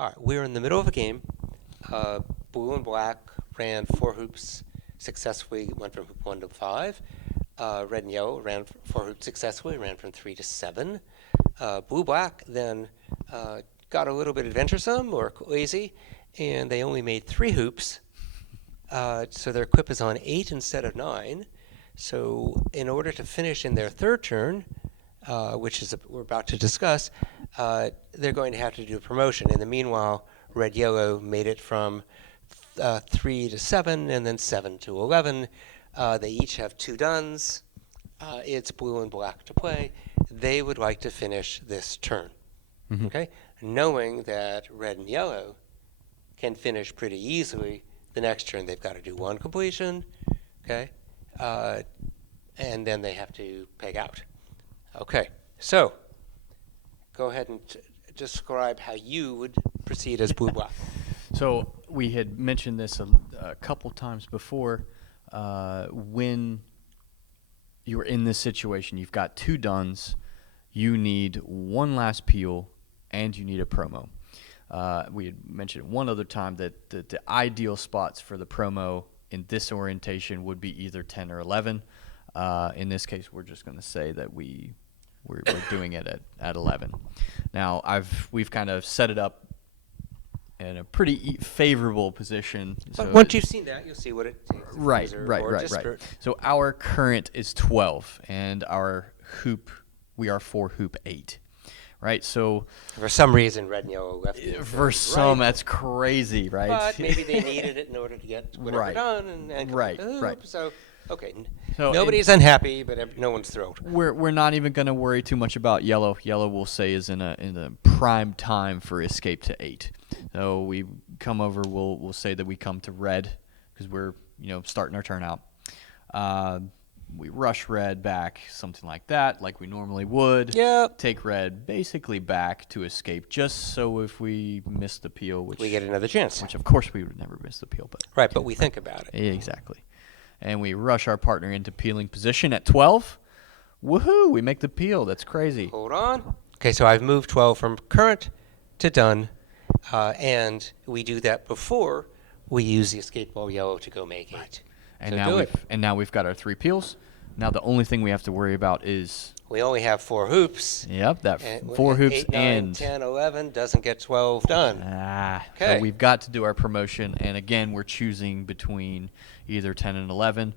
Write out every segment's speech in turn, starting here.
All right, we're in the middle of a game. Blue and black ran 4 hoops successfully, went from hoop 1 to 5. Red and yellow ran 4 hoops successfully, ran from 3 to 7. Blue-black then got a little bit adventuresome or lazy, and they only made 3 hoops. So their equip is on 8 instead of 9. So in order to finish in their third turn, which is we're about to discuss, they're going to have to do a promotion. In the meanwhile, red-yellow made it from 3 to 7 and then 7 to 11. They each have 2 duns. It's blue and black to play. They would like to finish this turn, okay? Knowing that red and yellow can finish pretty easily the next turn. They've got to do 1 completion, okay? And then they have to peg out. Okay, so go ahead and describe how you would proceed as blue-black. So we had mentioned this a couple times before. When you're in this situation, you've got 2 duns, you need 1 last peel, and you need a promo. We had mentioned one other time that the ideal spots for the promo in this orientation would be either 10 or 11. In this case, we're just going to say that we're doing it at 11. Now, we've kind of set it up in a pretty favorable position. But So once you've seen that, you'll see what it takes. Right. So our current is 12, and we are for hoop 8, right? So For some reason, red and yellow left it. for some, Right. that's crazy, right? But maybe they needed it in order to get whatever Right. done and Right, complete the right. hoop. So, okay, So nobody's unhappy, but no one's thrilled. We're not even going to worry too much about yellow. Yellow, we'll say, is in a prime time for escape to 8. So we come over. We'll say that we come to red because we're starting our turn out. We rush red back, something like that, like we normally would. Yep. Take red basically back to escape, just so if we miss the peel, which We get another chance. of course we would never miss the peel, but Right, but we think about it. exactly. And we rush our partner into peeling position at 12. Woohoo! We make the peel. That's crazy. Hold on. Okay, so I've moved 12 from current to done, and we do that before we use the escape ball yellow to go make 8. And So now we've got our 3 peels. Now the only thing we have to worry about is we only have 4 hoops. that And 4 hoops 8, 9, and 10, 11 doesn't get 12 done. So Okay. we've got to do our promotion, and again we're choosing between either 10 and 11.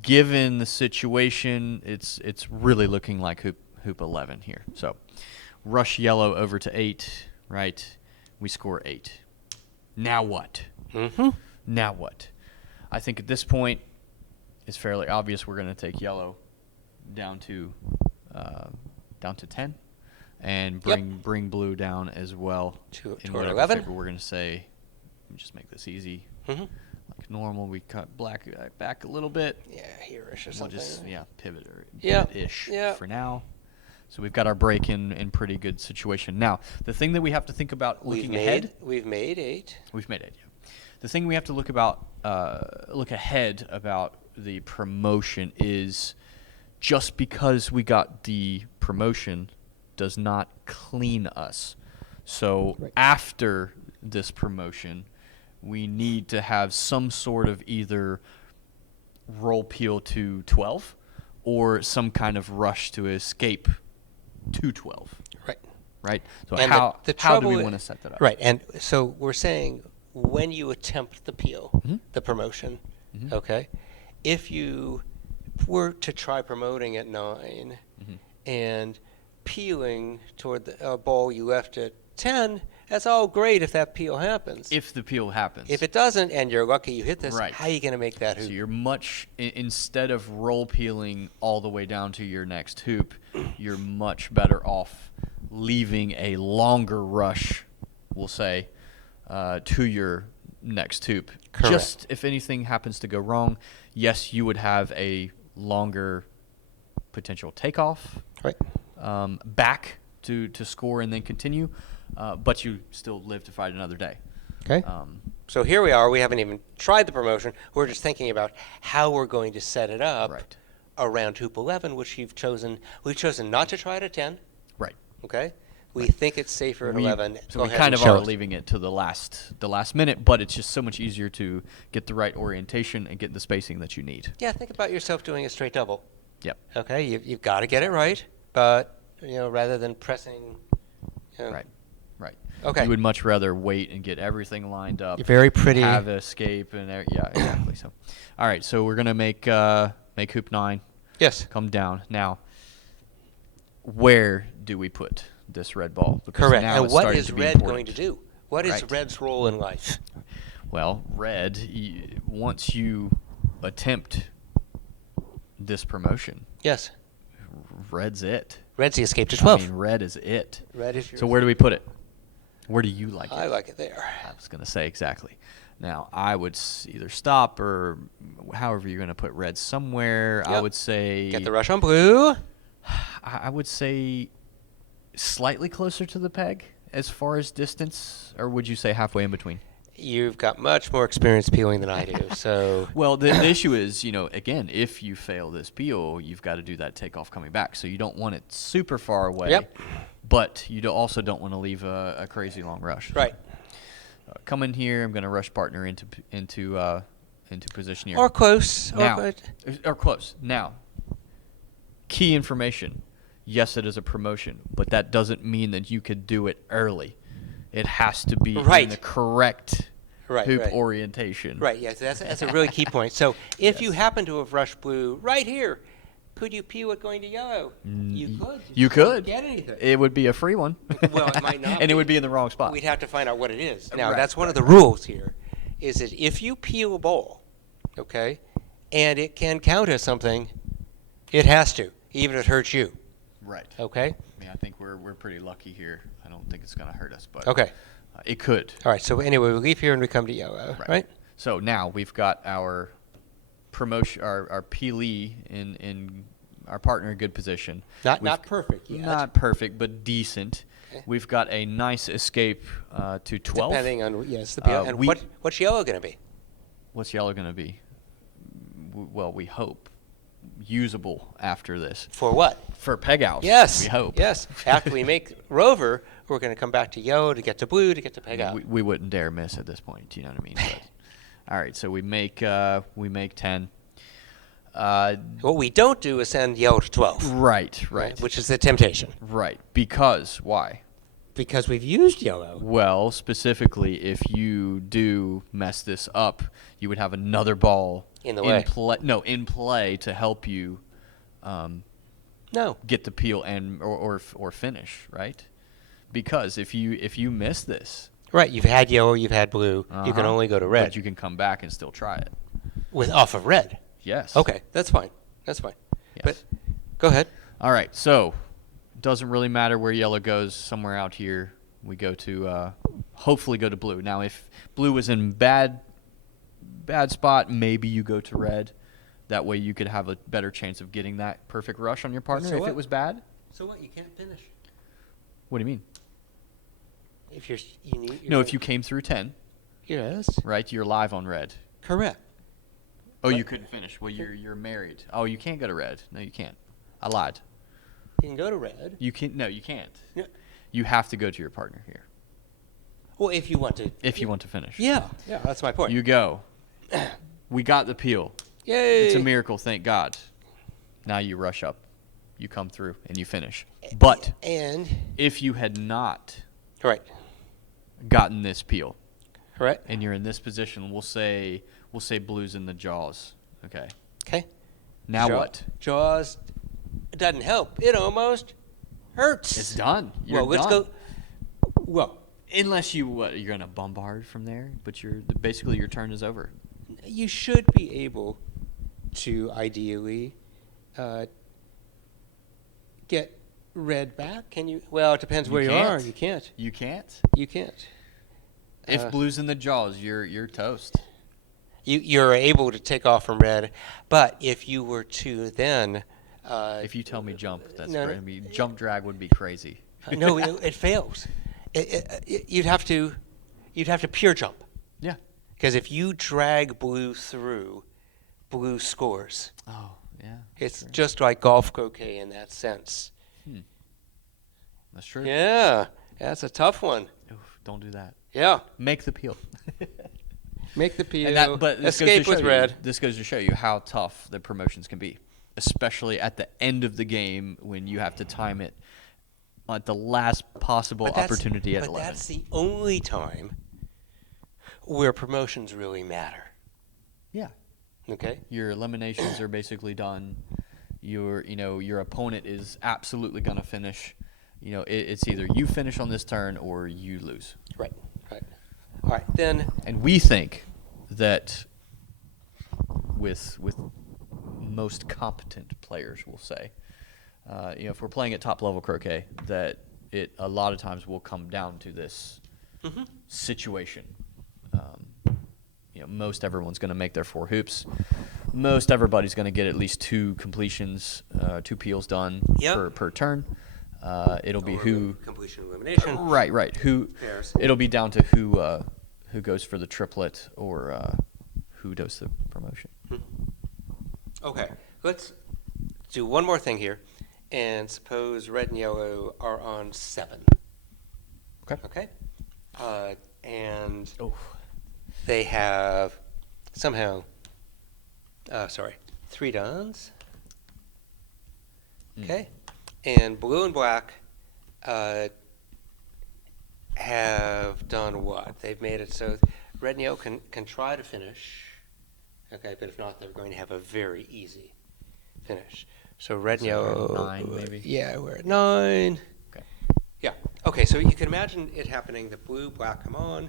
Given the situation, it's really looking like hoop 11 here. So rush yellow over to 8, right? We score 8. Now what? Now what? I think at this point it's fairly obvious we're going to take yellow down to 10 and bring blue down as well. To in 11? favor we're going to say. Let me just make this easy. Like normal, we cut black back a little bit. Yeah, here-ish or We'll something. just pivot or Yeah, ish yeah. for now. So we've got our break in pretty good situation. Now, the thing that we have to think about looking ahead. We've made 8. We've made 8. Yeah. The thing we have to look ahead about the promotion is just because we got the promotion does not clean us. So after this promotion, we need to have some sort of either roll peel to 12 or some kind of rush to escape to 12. Right? So And how the do we trouble want to set that up? Right, and so we're saying when you attempt the peel, the promotion, okay, if you were to try promoting at 9 and peeling toward the ball you left at 10, that's all great if that peel happens. If the peel happens. If it doesn't and you're lucky you hit this, Right. how are you going to make that hoop? So you're instead of roll peeling all the way down to your next hoop, you're much better off leaving a longer rush, we'll say, to your next hoop. Correct. Just if anything happens to go wrong, yes, you would have a longer potential takeoff Right. back to score and then continue, but you still live to fight another day. Okay. So here we are. We haven't even tried the promotion. We're just thinking about how we're going to set it up Right. around hoop 11, which we've chosen. We've chosen not to try it at 10. Right. Okay. We think it's safer at 11. So Go we ahead kind and of show are us. leaving it to the last minute, but it's just so much easier to get the right orientation and get the spacing that you need. Yeah, think about yourself doing a straight double. Yep. Okay, you've got to get it right, but rather than pressing. Right. Right. Okay. You would much rather wait and get everything lined up. You're very pretty. Have escape and yeah, exactly. So, all right. So we're gonna make hoop 9 Yes. come down now. Where do we put this red ball? Because Correct. now And it's what starting is to be red important. going to do? What is Right. red's role in life? Well, red, once you attempt this promotion, Yes. red's it. Red's the escape to I 12. mean, red is it. Red is your. So where do we put it? Where do you like it? I like it there. I was going to say exactly. Now, I would either stop or however you're going to put red somewhere. I Yep. would say Get the rush on blue. I would say slightly closer to the peg as far as distance, or would you say halfway in between? You've got much more experience peeling than I do, so. Well, the issue is, again, if you fail this peel, you've got to do that takeoff coming back. So you don't want it super far away. Yep. But you also don't want to leave a crazy long rush. Right. Come in here. I'm going to rush partner into position here. Or close. Now, Or, or close. Now, key information. Yes, it is a promotion, but that doesn't mean that you could do it early. It has to be Right. in the correct Right, hoop right. orientation. right, yes, that's a really key point. So if you happen to have rushed blue right here, could you peel it going to yellow? You could. You just don't could. get anything. It would be a free one. Well, it might not and be. it would be in the wrong spot. We'd have to find out what it is. Now, Right, that's one of the rules here, is that if you peel a ball, okay, and it can count as something, it has to, even if it hurts you, Right. okay? I think we're pretty lucky here. I don't think it's going to hurt us, but Okay. It could. All right, so anyway, we leave here and we come to yellow, right? So now we've got our promotion, our peelee in our partner in good position. Not perfect yet. Not perfect, but decent. Okay. We've got a nice escape to 12. Depending on, yes, the peel. And what's yellow going to be? What's yellow going to be? Well, we hope usable after this. For what? For peg outs. Yes. We hope. Yes. After we make rover, we're going to come back to yellow to get to blue to get to peg out. We wouldn't dare miss at this point. You know what I mean? But, all right. So we make 10. What we don't do is send yellow to 12. Right. Which is the temptation. Right. Because why? Because we've used yellow. Well, specifically, if you do mess this up, you would have another ball In the way. in play to help you No. get the peel and or finish, right? Because if you miss this, Right. You've had yellow, you've had blue. You can only go to red. but you can come back and still try it. Off of red. Yes. Okay. That's fine. That's fine. Yes. But go ahead. All right. So, doesn't really matter where yellow goes. Somewhere out here, we go to hopefully go to blue. Now, if blue was in bad spot, maybe you go to red. That way, you could have a better chance of getting that perfect rush on your partner. So if what? it was bad, So what? You can't finish. what do you mean? If you're No, if you came through 10, Yes. right, you're live on red. Correct. Oh, But- you couldn't finish. Well, you're married. Oh, you can't go to red. No, you can't. I lied. You can go to red. You can no, you can't. Yeah. You have to go to your partner here Well, if you want to. if you want to finish. Yeah. Yeah. That's my point. You go. We got the peel. Yay. It's a miracle, thank God. Now you rush up, you come through, and you finish. But And. if you had not Right. gotten this peel Correct. and you're in this position, we'll say blue's in the jaws. Okay. Okay. Now what? Jaws. It doesn't help. It almost hurts. It's done. You're well, let's done. go. Well, Unless you're gonna bombard from there, but basically your turn is over. you should be able to ideally get red back. Can you? Well, it depends where you are. can't. You can't. You can't. You can't. If blue's in the jaws, you're toast. You're able to take off from red, but if you were to then. If you tell me jump, that's no, great. no. I mean, jump drag would be crazy. No, it fails. You'd have to pure jump. Yeah. Because if you drag blue through, blue scores. Oh, yeah. It's just like golf croquet in that sense. That's true. Yeah, that's a tough one. Oof, don't do that. Yeah, Make the peel. make the peel. But this goes Escape to with show red. You, this goes to show you how tough the promotions can be, especially at the end of the game when you have to time it at the last possible opportunity at 11. But that's the only time where promotions really matter. Yeah. Okay. Your eliminations are basically done. Your opponent is absolutely going to finish. It's either you finish on this turn or you lose. Right. Right. All right. Then. And we think that with most competent players, we'll say, if we're playing at top level croquet, that it a lot of times will come down to this situation. Most everyone's going to make their 4 hoops. Most everybody's going to get at least 2 completions, 2 peels done per turn. It'll be who completion elimination. Right. Who Pairs. it'll be down to who goes for the triplet or who does the promotion. Okay. Let's do one more thing here, and suppose red and yellow are on 7. Okay. Okay. And Oh. they have somehow, 3 dons. Okay. And blue and black have done what? They've made it so red and yellow can try to finish. Okay, but if not, they're going to have a very easy finish. So red and yellow. 9 maybe? Yeah, we're at 9. Okay. Yeah. Okay, so you can imagine it happening. The blue, black come on.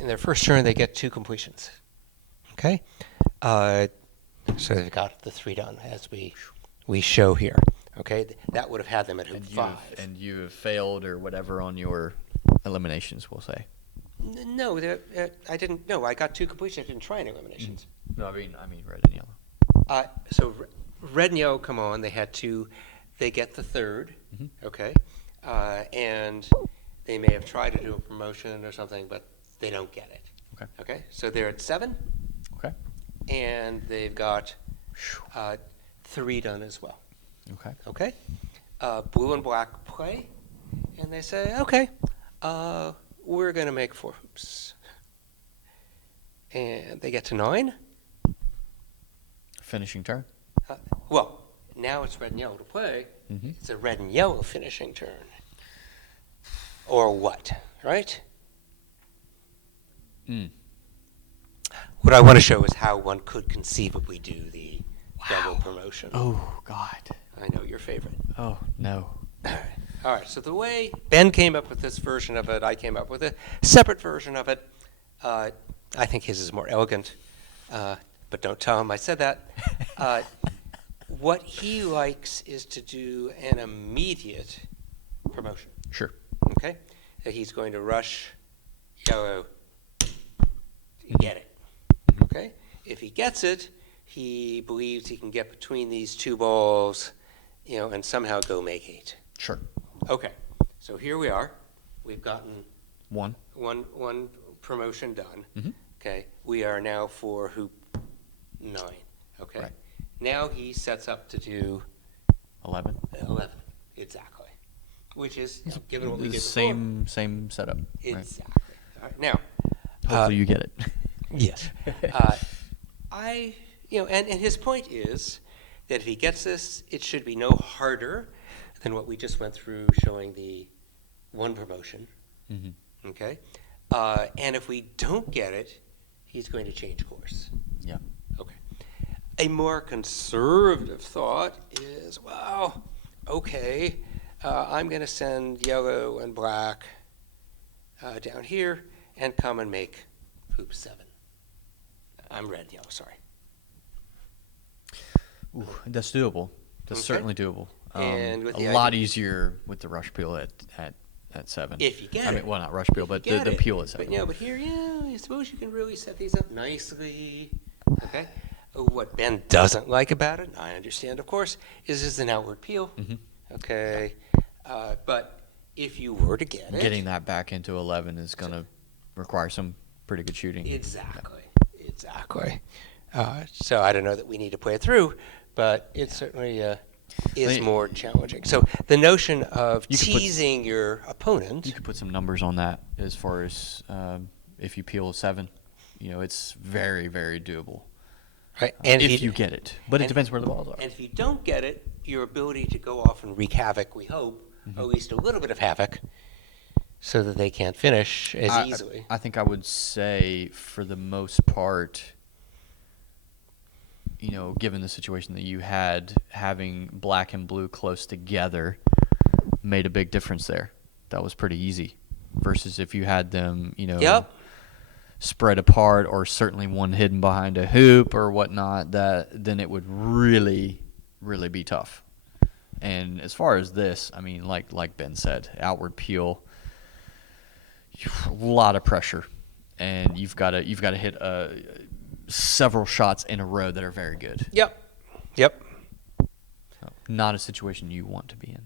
In their first turn, they get 2 completions. Okay. So they've got the 3 done as we show here. Okay, that would have had them at hoop 5. And you have failed or whatever on your eliminations, we'll say. No, I didn't. No, I got 2 completions. I didn't try any eliminations. No, I mean red and yellow. So red and yellow come on. They had 2. They get the 3rd. Okay, and they may have tried to do a promotion or something, but they don't get it. Okay. Okay, so they're at 7. Okay. And they've got 3 done as well. Okay. Okay, blue and black play, and they say, okay, we're going to make 4 hoops. And they get to 9. Finishing turn. Well, now it's red and yellow to play. It's a red and yellow finishing turn. Or what, right? What I want to show is how one could conceivably do the double promotion. Oh, God. I know your favorite. Oh, no. All right, so the way Ben came up with this version of it, I came up with a separate version of it. I think his is more elegant, but don't tell him I said that. What he likes is to do an immediate promotion, Sure. okay? That he's going to rush yellow to get it, okay? If he gets it, he believes he can get between these 2 balls, and somehow go make 8. Sure. Okay, so here we are. We've gotten 1. one promotion done. Okay, we are now for hoop 9. Okay, Right. now he sets up to do 11. 11. Exactly, which is given what we did before. Same setup. Right. Exactly. All right, now, Hopefully you get it. yes, and his point is that if he gets this, it should be no harder than what we just went through showing the 1 promotion. Okay? And if we don't get it, he's going to change course. Yeah. Okay. A more conservative thought is, well, okay, I'm going to send yellow and black down here and come and make hoop 7. I'm red and yellow, sorry. Ooh, that's doable. That's Okay. certainly doable. And with a the lot idea- easier with the rush peel at 7. If you get I it. mean, well, not rush peel, but Get the it. peel at 7. But here, I suppose you can really set these up nicely. Okay. What Ben doesn't like about it, I understand, of course, is an outward peel. Okay. But if you were to get it, Getting that back into 11 is going to require some pretty good shooting. exactly. So I don't know that we need to play it through, but it's certainly is mean, more challenging. So the notion of You could put- teasing your opponent. You could put some numbers on that as far as if you peel a 7, it's very, very doable. Right. And if you get it. But it and- depends where the balls are. And if you don't get it, your ability to go off and wreak havoc, we hope, or at least a little bit of havoc, so that they can't finish as easily. I think I would say, for the most part, given the situation that you had, having black and blue close together made a big difference there. That was pretty easy. Versus if you had them, Yep. spread apart, or certainly one hidden behind a hoop or whatnot, then it would really, really be tough. And as far as this, I mean, like Ben said, outward peel, a lot of pressure, and you've got to hit several shots in a row that are very good. Yep. So, not a situation you want to be in.